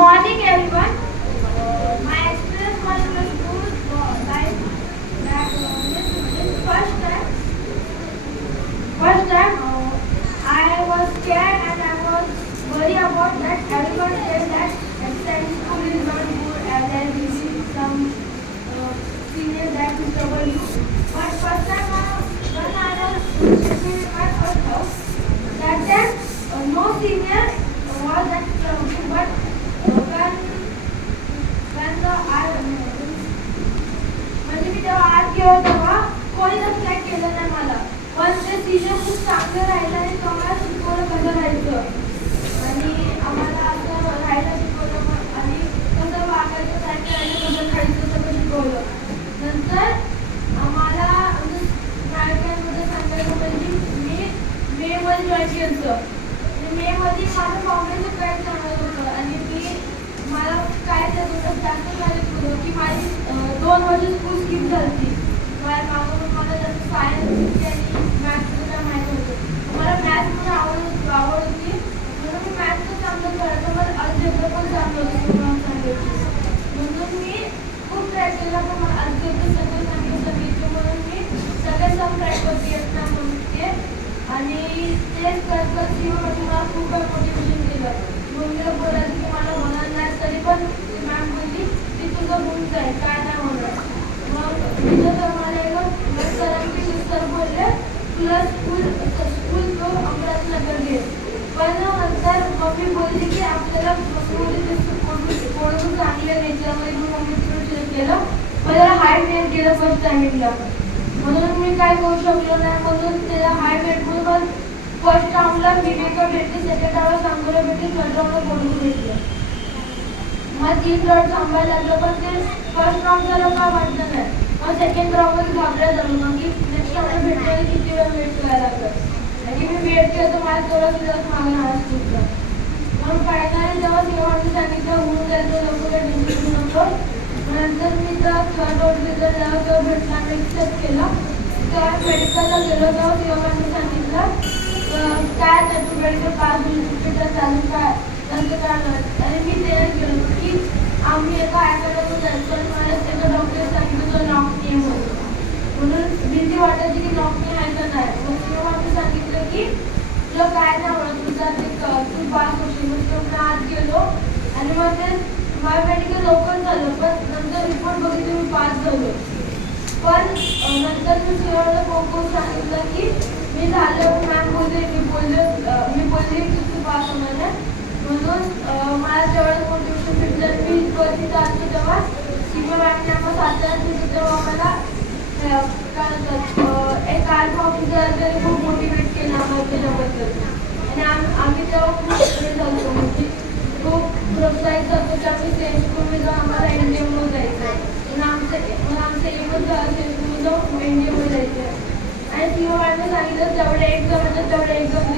morning, everyone. My experience was in the school life that this first time I was scared and I was worried about that. Everyone said that extended school is not good and then we see some seniors that will trouble you. But first time when I was sitting in my first house, that time no senior was that trouble, but when the म्हणजे मी तेव्हा आत गेलो तेव्हा कोणी reflect केलं नाही मला. पण ते सिनियर खूप चांगलं राहिलं आणि तेव्हा शिकवलं कसं राहायचं आणि आम्हाला असं राहायला शिकवलं आणि कसं वागायचं काय करायचं कसं खायचं सगळं शिकवलं. नंतर आम्हाला नाटकांमध्ये सांगायचं म्हणजे मी मेमध्ये जॉईन केलं. मेमध्ये माझं फाउंडेशन काय चांगलं होतं आणि मी मला काय त्याच्यात जास्त झालं की माझी 2 वर्ष स्कूल स्किप झाली. मागून मला जास्त सायन्स आणि मॅथ्सचं माहीत होतं. मला मॅथ्समध्ये आवड होती म्हणून मी मॅथ्सचं चांगलं करायचं. मला अल्जेब्रा पण चांगलं होतं म्हणून मी खूप ट्राय केला पण मला अल्जेब्रा सगळं सांगितलं म्हणून मी सगळे सम ट्राय करते येत ना म्हणून ते आणि तेच करत सीओमध्ये मला खूप मोटिवेशन केलं. मम्मीला बोलायचं की मला होणार नाही तरी पण मॅम बोलली की तुझं होऊन जाईल काय नाही होणार. मग तिथं मला एक सरांची सर बोलले तुला स्कूल तो अमरावतीनगर घे. पण नंतर मम्मी बोलली की आपल्याला कोणून चांगले नाही त्यामुळे मी मम्मी तिकडे सिलेक्ट केलं. पण त्याला हाय मेट केलं फर्स्ट टायमिंगला म्हणून मी काय करू शकलो नाही म्हणून त्याला हाय मेट म्हणून फर्स्ट राऊंडला विवेका भेटली, सेकंड राऊंडला सांगोला भेटली, थर्ड राऊंडला बोलून भेटलं. मग 3 राऊंड थांबायला लागलं पण ते फर्स्ट राऊंड झालं काय वाटलं नाही. मग सेकंड राऊंडमध्ये घाबरायला झालं मग की नेक्स्ट राऊंडला भेटलं किती वेळ वेट करायला लागलं आणि मी वेट केलं तर मला तेवढा दिवस मागं आवाज तुटला. मग फायनली जेव्हा सीओने सांगितलं होऊन जायचं लवकर डिसिजन नको. नंतर मी तर थर्ड राऊंड दिलं तेव्हा भेटला आणि एक्सेप्ट केलं. तेव्हा मेडिकलला गेलो तेव्हा सीओने सांगितलं काय तर तू मेडिकल पास होईल चालू काय नंतर काय आणि मी तयार केलं की आम्ही एका अकॅडमीत जायचं आणि मला एका डॉक्टर सांगितलं तो नॉकनी होतं म्हणून भीती वाटायची की नॉकनी आहे का नाही. मग तेव्हा मी सांगितलं की तुला काय नाही आवडत तुझा ते तू पास होशील. मग तेव्हा आत गेलो आणि मग ते माझं मेडिकल लवकर झालं पण नंतर रिपोर्ट बघितलं मी पास झालो. पण नंतर मी सीओला फोन करून सांगितलं की मी झालं. मॅम बोलले मी बोलले की तू पास होणार नाही म्हणून मला तेवढंच मोटिवेशन भेटलं. मी तिथं आलो तेव्हा सीओ मॅमने आम्हाला साताऱ्यात तिथं तेव्हा आम्हाला काय म्हणतात एक आर्ट ऑफिसर खूप मोटिवेट केलं आम्हाला त्याच्याबद्दल आणि आम्ही तेव्हा खूप हे झालो म्हणजे खूप प्रोत्साहित झालो की आम्ही सेंट स्कूलमध्ये जाऊन आम्हाला एनडीएममध्ये जायचं आहे आमचं एमच सेंट स्कूलमध्ये जाऊन एनडीएममध्ये जायचं आहे. आणि सीओ मॅमने सांगितलं जेवढे एक्झाम येतात तेवढे एक्झाम